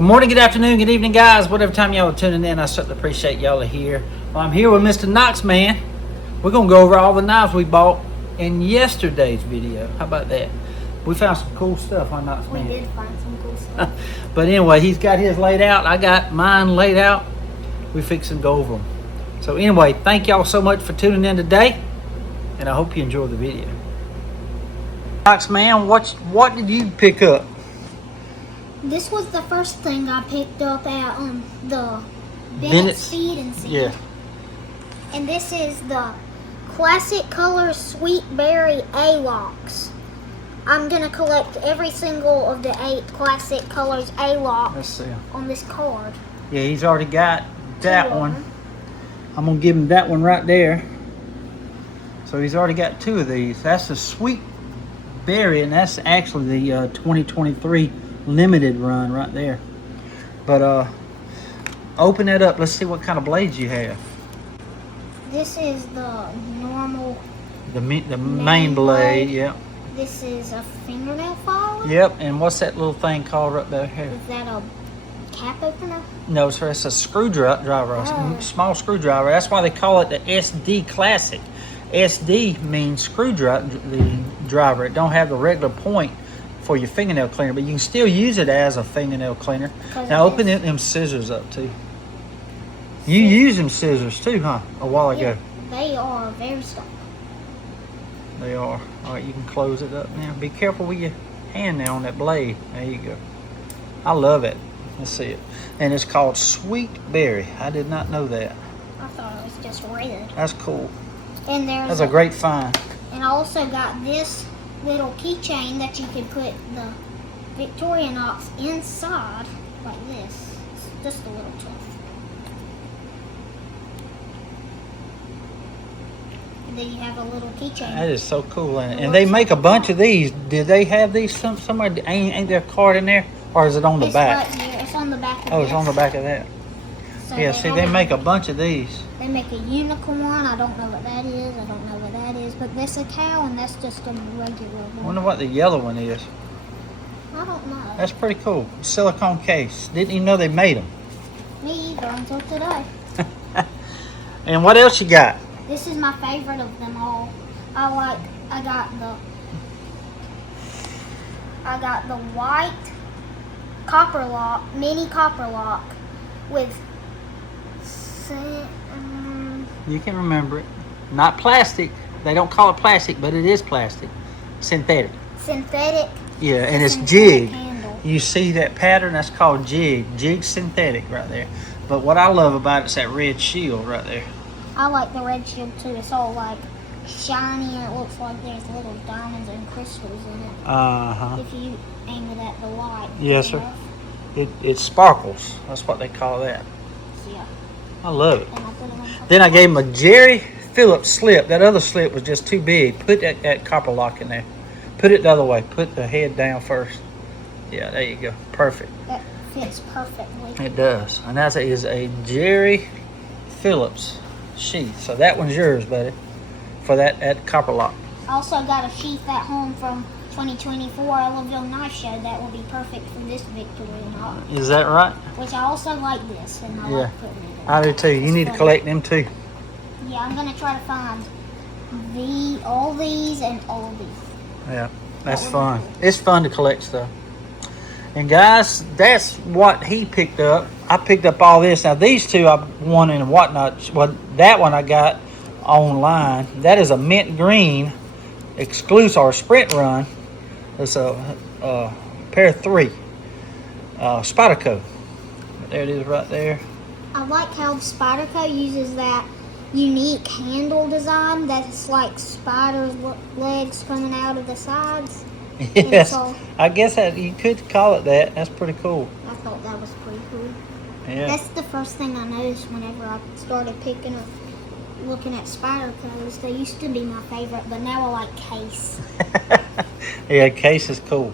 Good morning, good afternoon, good evening, guys. Whatever time y'all are tuning in, I certainly appreciate y'all are here. Well, I'm here with Mr. Knox Man. We're going to go over all the knives we bought in yesterday's video. How about that? We found some cool stuff on Knox Man. We did find some cool stuff. But anyway, he's got his laid out. I got mine laid out. We fixing to go over them. So anyway, thank y'all so much for tuning in today, and I hope you enjoy the video. Knox Man, what did you pick up? This was the first thing I picked up at the Bennett's Feed and Seed. Yeah. And this is the Classic Colors Sweet Berry A-Locks. I'm going to collect every single of the 8 Classic Colors A-Locks on this card. Yeah, he's already got that one. I'm going to give him that one right there. So he's already got 2 of these. That's the Sweet Berry, and that's actually the 2023 limited run right there. But open that up. Let's see what kind of blades you have. This is the normal, the main blade. Yep. This is a fingernail filer. Yep. And what's that little thing called right there? Here? Is that a cap opener? No, sir. It's a screwdriver, a small screwdriver. That's why they call it the SD Classic. SD means screwdriver. It don't have the regular point for your fingernail cleaner, but you can still use it as a fingernail cleaner. Now open them scissors up too. You use them scissors too, huh? A while ago. They are very strong. They are. All right, you can close it up now. Be careful with your hand now on that blade. There you go. I love it. Let's see it. And it's called Sweet Berry. I did not know that. I thought it was just red. That's cool. And that's a great find. And I also got this little keychain that you could put the Victorinox inside, like this. It's just a little tough. And then you have a little keychain. That is so cool. And they make a bunch of these. Did they have these somewhere? Ain't there a card in there? Or is it on the back? Right here. It's on the back of this. It's on the back of that. So yeah, see, they make a bunch of these. They make a unicorn. I don't know what that is. I don't know what that is. But that's a cow, and that's just a regular one. I wonder what the yellow one is. I don't know. That's pretty cool. Silicone case. Didn't even know they made them. Me either until today. And what else you got? This is my favorite of them all. I got the white copper lock, mini copper lock with you can remember it. Not plastic. They don't call it plastic, but it is plastic. Synthetic. Synthetic. Yeah, and it's jig. Handle. You see that pattern? That's called jig. Jig synthetic right there. But what I love about it's that red shield right there. I like the red shield too. It's all like shiny and it looks like there's little diamonds and crystals in it. If you aim it at the light. Yes, sir. It sparkles. That's what they call that. Yeah. I love it. Then I gave him a Jerry Phillips slip. That other slip was just too big. Put that copper lock in there. Put it the other way. Put the head down first. Yeah, there you go. Perfect. That fits perfectly. It does. And that is a Jerry Phillips sheath. So that one's yours, buddy, for that copper lock. I also got a sheath at home from 2024 Ellaville knife show that will be perfect for this Victorinox. Is that right? Which I also like this, and I like putting it in. I do too. You need to collect them too. Yeah, I'm gonna try to find all these and all of these. Yeah, that's fun. It's fun to collect stuff. And guys, that's what he picked up. I picked up all this. Now these two I won and whatnot. Well, that one I got online. That is a mint green exclusive or sprint run. It's a pair of 3 Spyderco. There it is right there. I like how Spyderco uses that unique handle design that's like spider's legs coming out of the sides. Yes, I guess that you could call it that. That's pretty cool. I thought that was pretty cool. Yeah. That's the first thing I noticed whenever I started looking at Spydercos. They used to be my favorite, but now I like Case. Yeah, Case is cool.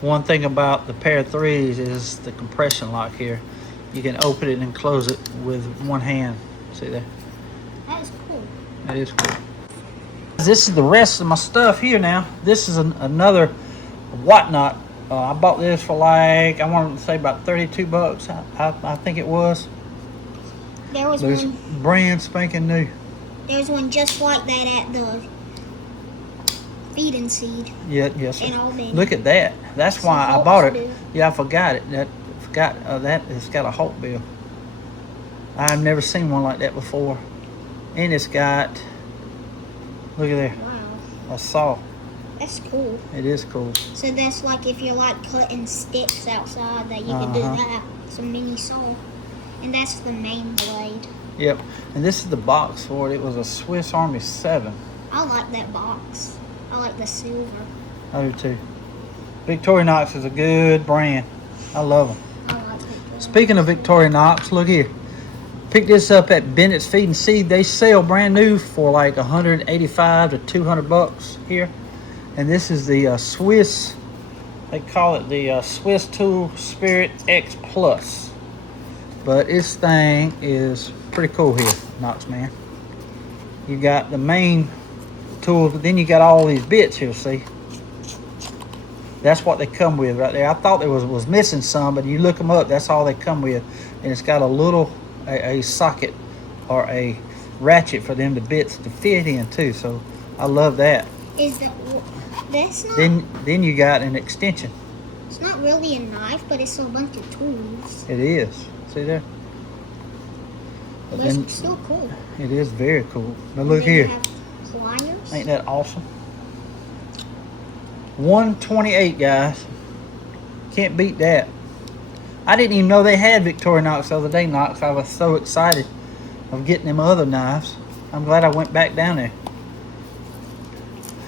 One thing about the pair of 3s is the compression lock here. You can open it and close it with one hand. See there? That is cool. That is cool. This is the rest of my stuff here now. This is another whatnot. I bought this for like, I want to say about 32 bucks. I think it was. There was There's one brand spanking new. There's one just like that at the Feed and Seed. Yeah, yes. Sir. In Ellaville. Look at that. That's Some why I Hulks bought it. do. Yeah, I forgot it. That it's got a Hulk bill. I've never seen one like that before. And it's got, look at there, Wow. a saw. That's cool. It is cool. So that's like if you're like cutting sticks outside that you can do that. It's a mini saw. And that's the main blade. Yep. And this is the box for it. It was a Swiss Army 7. I like that box. I like the silver. I do too. Victorinox is a good brand. I love them. I like it. Speaking of Victorinox, look here. Picked this up at Bennett's Feed and Seed. They sell brand new for like 185 to 200 bucks here. And this is the Swiss, they call it the Swiss Tool Spirit X Plus. But this thing is pretty cool here, Knox Man. You got the main tools, but then you got all these bits here, see? That's what they come with right there. I thought there was missing some, but you look them up, that's all they come with. And it's got a little, a socket or a ratchet for them, the bits to fit in too. So I love that. Is that, that's not, Then you got an extension. it's not really a knife, but it's a bunch of tools. It is. See there? But But then it's still cool. it is very cool. But And look then you here. have pliers. Ain't that awesome? 128, guys. Can't beat that. I didn't even know they had Victorinox the other day, Knox. I was so excited of getting them other knives. I'm glad I went back down there.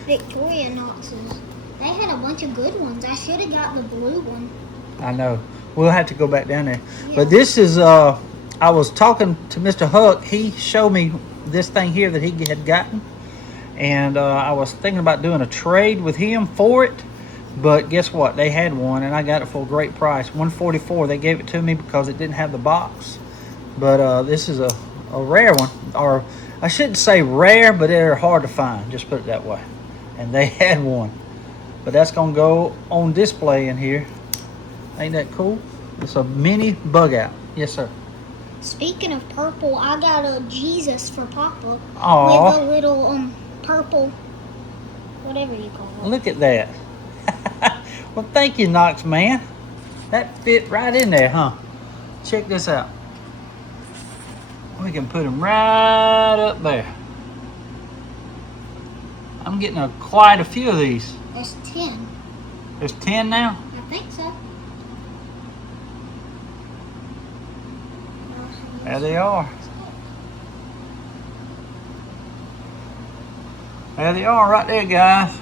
Victorinox's. They had a bunch of good ones. I should have got the blue one. I know. We'll have to go back down there. Yeah. But this is, I was talking to Mr. Huck. He showed me this thing here that he had gotten. And I was thinking about doing a trade with him for it. But guess what? They had one, and I got it for a great price. $144. They gave it to me because it didn't have the box. But this is a rare one. Or I shouldn't say rare, but they're hard to find. Just put it that way. And they had one. But that's going to go on display in here. Ain't that cool? It's a mini bug out. Yes, sir. Speaking of purple, I got a Jesus for Papa. Aw. With a little purple, whatever you call it. Look at that. Well, thank you, Knox Man. That fit right in there, huh? Check this out. We can put him right up there. I'm getting quite a few of these. There's 10. There's 10 now? I think so. There they are. There they are right there, guys.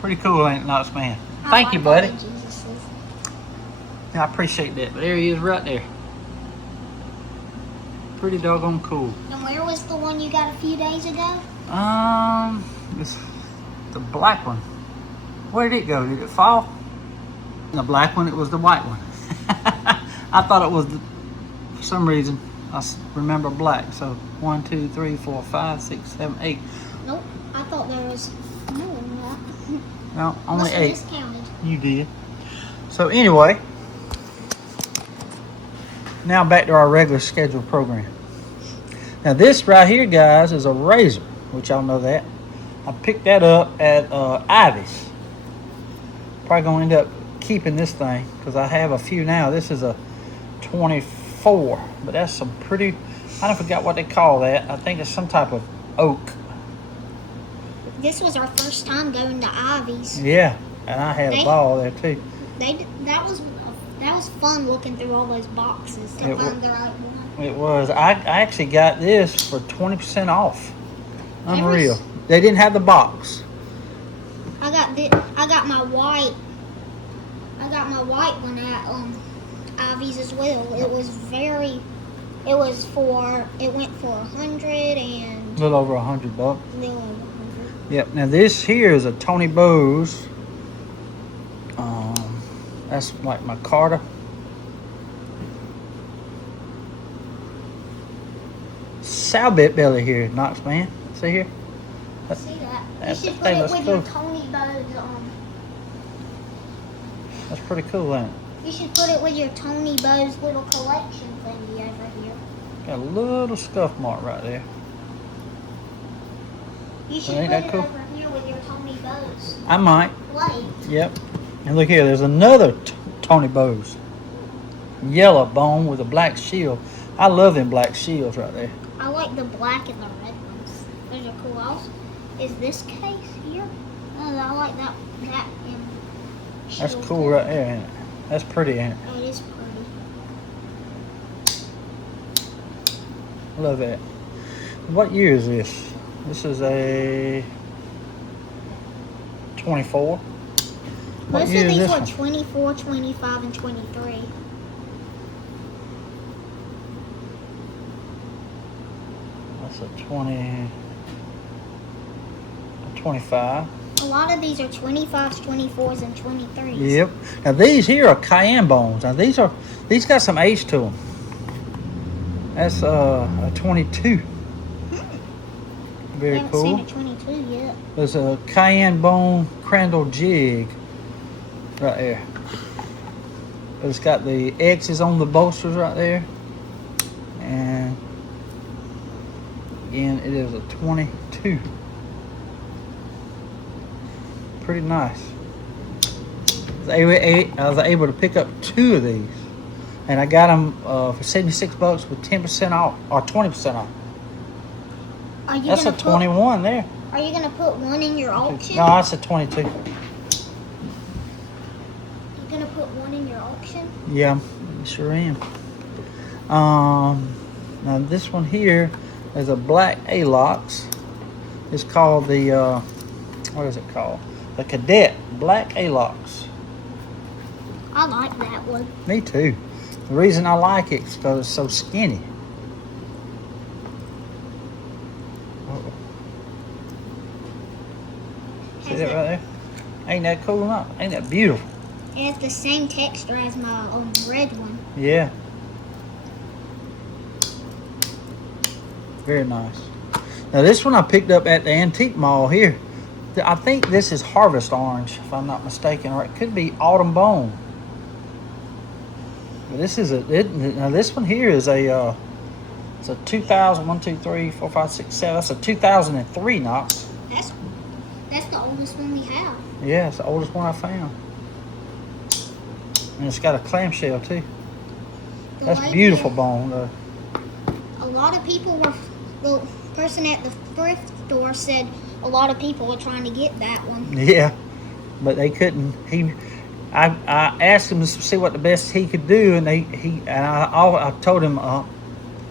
Pretty cool, ain't it, Knox Man? Thank you, buddy. I appreciate that. But there he is right there. Pretty doggone cool. And where was the one you got a few days ago? It's the black one. Where did it go? Did it fall? The black one, it was the white one. I thought it was, for some reason, I remember black. So 1, 2, 3, 4, 5, 6, 7, 8. Nope. I thought there was more than that. No, only Must have 8. miscounted. You did. So anyway, now back to our regular scheduled program. Now this right here, guys, is a razor, which y'all know that. I picked that up at Ivy's. Probably gonna end up keeping this thing because I have a few now. This is a 24, but that's some pretty, I don't forgot what they call that. I think it's some type of oak. This was our first time going to Ivy's. Yeah, and I had a ball there too. That was fun looking through all those boxes to find the right one. It was. I actually got this for 20% off. Unreal. They didn't have the box. I got my white one at Ivy's as well. It went for 100 and A little over $100. little over 100. Yep. Now this here is a Tony Bose. That's like my Carter. sow bit belly here, Knox Man. See here? I see that. You That- should put that it looks with your cool. Tony Bowes That's pretty cool, ain't it? You should put it with your Tony Bowes little collection thingy over here. Got a little scuff mark right there. You should Ain't put that it cool? over here with your Tony Bowes I might. plate. Yep. And look here, there's another Tony Bowes. Yellow bone with a black shield. I love them black shields right there. I like the black and the red ones. Those are cool. Also, is this case here? Oh, I like that. That's shield cool too. right there, ain't it? That's pretty, ain't it? It is pretty. I love that. What year is this? This is a 24. What Most year of is these this were one? 24, 25, and 23. That's a 25. A lot of these are 25s, 24s, and 23s. Yep. Now these here are cayenne bones. Now these got some age to them. That's a 22. I Very haven't cool. seen a 22 yet. There's a cayenne bone crandall jig right there. It's got the X's on the bolsters right there. And again, it is a 22. Pretty nice. I was able to pick up 2 of these. And I got them for 76 bucks with 10% off or 20% off. Are you That's a gonna 21 there. Are you gonna put one in your auction? No, that's a 22. You're gonna put one in your auction? Yeah, I sure am. Now this one here is a black A-Locks. It's called the, what is it called? The Cadet Black A-Locks. I like that one. Me too. The reason I like it is because it's so skinny. Uh-oh. See that right there? Ain't that cool or not? Ain't that beautiful? It has the same texture as my red one. Yeah. Very nice. Now this one I picked up at the antique mall here. I think this is Harvest Orange, if I'm not mistaken, or it could be Autumn Bone. But this is now this one here is a it's a 2000, 1, 2, 3, 4, 5, 6, 7. That's a 2003 Knox. That's the oldest one we have. Yeah, it's the oldest one I found. And it's got a clamshell too. The That's lady- beautiful bone though. A lot of people were. The person at the thrift store said a lot of people were trying to get that one. Yeah, but they couldn't. I asked him to see what the best he could do, and I told him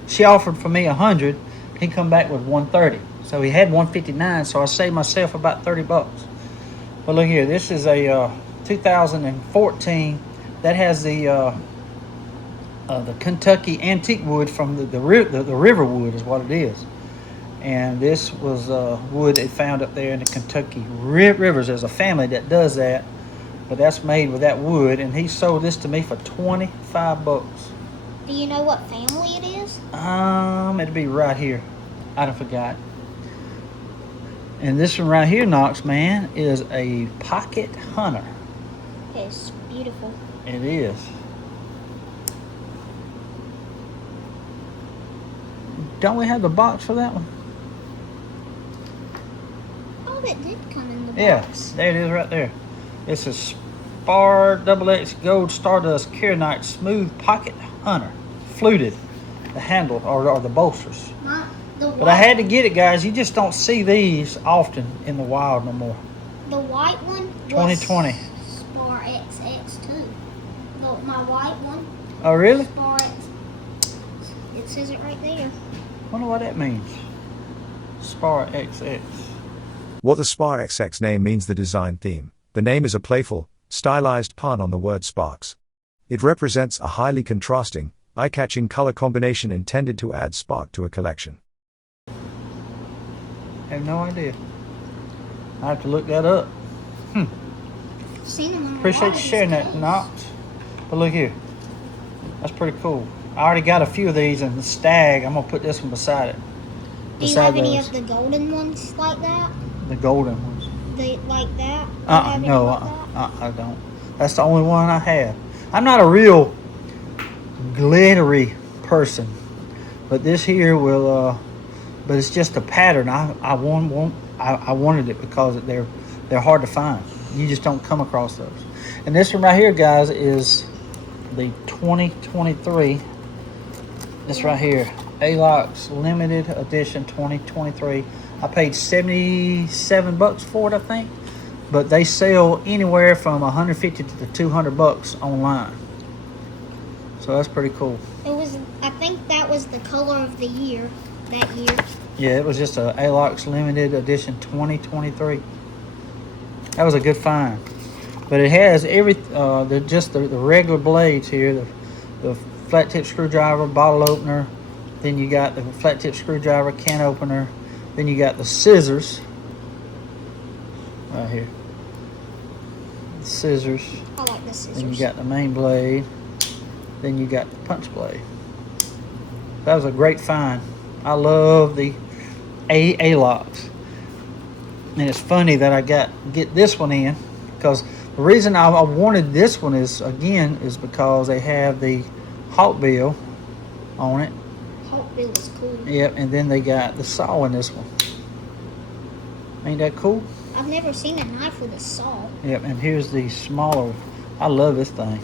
she offered for me 100. He come back with 130, so he had 159. So I saved myself about 30 bucks. But look here, this is a 2014 that has the Kentucky antique wood from the river wood is what it is. And this was wood they found up there in the Kentucky rivers. There's a family that does that, but that's made with that wood. And he sold this to me for 25 bucks. Do you know what family it is? It'd be right here. I forgot. And this one right here, Knox Man, is a pocket hunter. It's beautiful. It is. Don't we have the box for that one? Oh, it did come in the box. Yeah, there it is right there. It's a Spar XX Gold Stardust Keronite Smooth Pocket Hunter. Fluted. The handle or the bolsters. But I had to get it, guys. You just don't see these often in the wild no more. The white one 2020. was Spar XX too. My white one. Oh, really? Spar X. It says it right there. Wonder what that means. Spar XX. What the Spar XX name means the design theme. The name is a playful, stylized pun on the word sparks. It represents a highly contrasting, eye-catching color combination intended to add spark to a collection. I have no idea. I have to look that up. Seen them on a Appreciate lot you of these sharing that, clothes. Knox. But look here. That's pretty cool. I already got a few of these in the stag. I'm going to put this one beside it. Do you have any of the golden ones like that? The golden ones. Like that? Do you have any No, like that? I don't. That's the only one I have. I'm not a real glittery person, but this here will. But it's just a pattern. I wanted it because they're hard to find. You just don't come across those. And this one right here, guys, is the 2023. This right here, Alox Limited Edition 2023. I paid $77 for it, I think. But they sell anywhere from $150 to $200 online. So that's pretty cool. I think that was the color of the year that year. Yeah, it was just a Alox Limited Edition 2023. That was a good find. But it has the regular blades here, the flat tip screwdriver, bottle opener. Then you got the flat tip screwdriver, can opener. Then you got the scissors right here. The scissors. I like the scissors. Then you got the main blade. Then you got the punch blade. That was a great find. I love the Alox. And it's funny that I get this one in, because the reason I wanted this one is because they have the Hawkbill on it. Hawkbill is cool. Yep, and then they got the saw in this one. Ain't that cool? I've never seen a knife with a saw. Yep, and here's the smaller. I love this thing.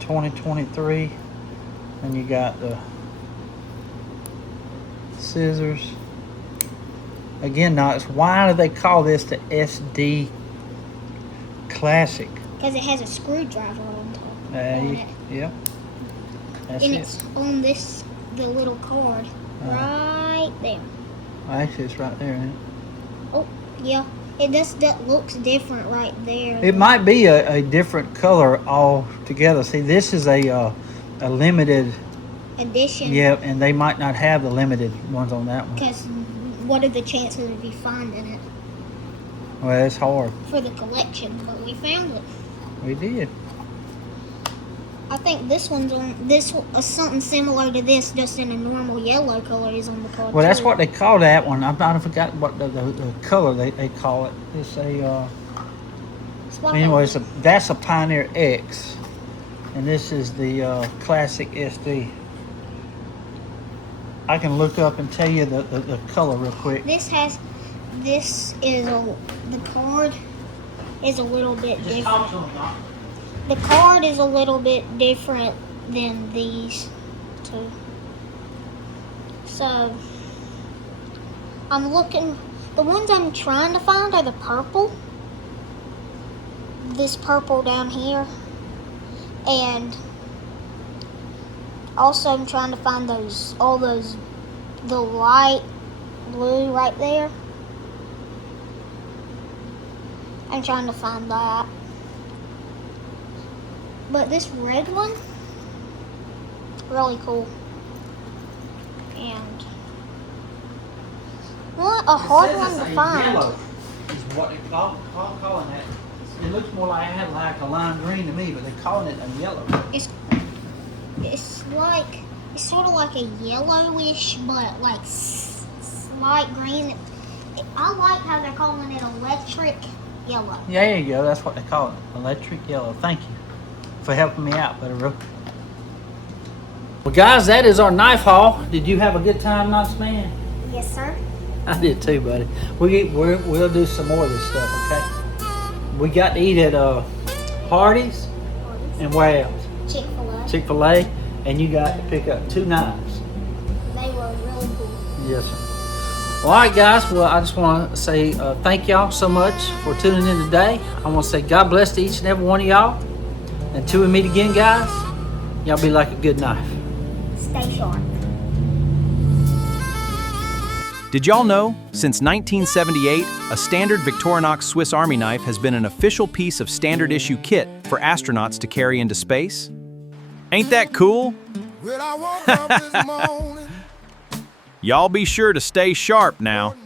2023, and you got the scissors. Again, Knox, why do they call this the SD Classic? Because it has a screwdriver on top. On it. Yep. That's and it. it's on the little card right there. Actually, it's right there, isn't it? Oh, yeah. That looks different right there. It might be a different color altogether. See, this is a limited edition. Yep, and they might not have the limited ones on that one. Because what are the chances of you finding it? Well, it's hard. For the collection, but we found it. We did. I think this one's on something similar to this, just in a normal yellow color is on the card. Well, that's what they call that one. I forgot what the color they call it. It's a. Anyways, that's a Pioneer X, and this is the Classic SD. I can look up and tell you the color real quick. The card is a little bit Just different. talk to them, Doc. The card is a little bit different than these two. So, I'm looking, the ones I'm trying to find are the purple. This purple down here. And also I'm trying to find the light blue right there. I'm trying to find that. But this red one, really cool. And what a hard one to find. Yellow is what they calling that. It looks more like a lime green to me, but they're calling it a yellow. It's sort of like a yellowish, but like slight green. I like how they're calling it electric yellow. Yeah, there you go. That's what they call it, electric yellow. Thank you for helping me out, Butterroot. Well, guys, that is our knife haul. Did you have a good time, Knox Man? Yes, sir. I did too, buddy. We'll do some more of this stuff, okay? We got to eat at Hardee's and where else? Chick-fil-A. Chick-fil-A, and you got to pick up 2 knives. They were really cool. Yes, sir. Well, all right, guys. Well, I just want to say thank y'all so much for tuning in today. I want to say God bless to each and every one of y'all. Until we meet again, guys, y'all be like a good knife. Stay sharp. Did y'all know, since 1978, a standard Victorinox Swiss Army knife has been an official piece of standard issue kit for astronauts to carry into space? Ain't that cool? When I woke up this morning, Y'all be sure to stay sharp now.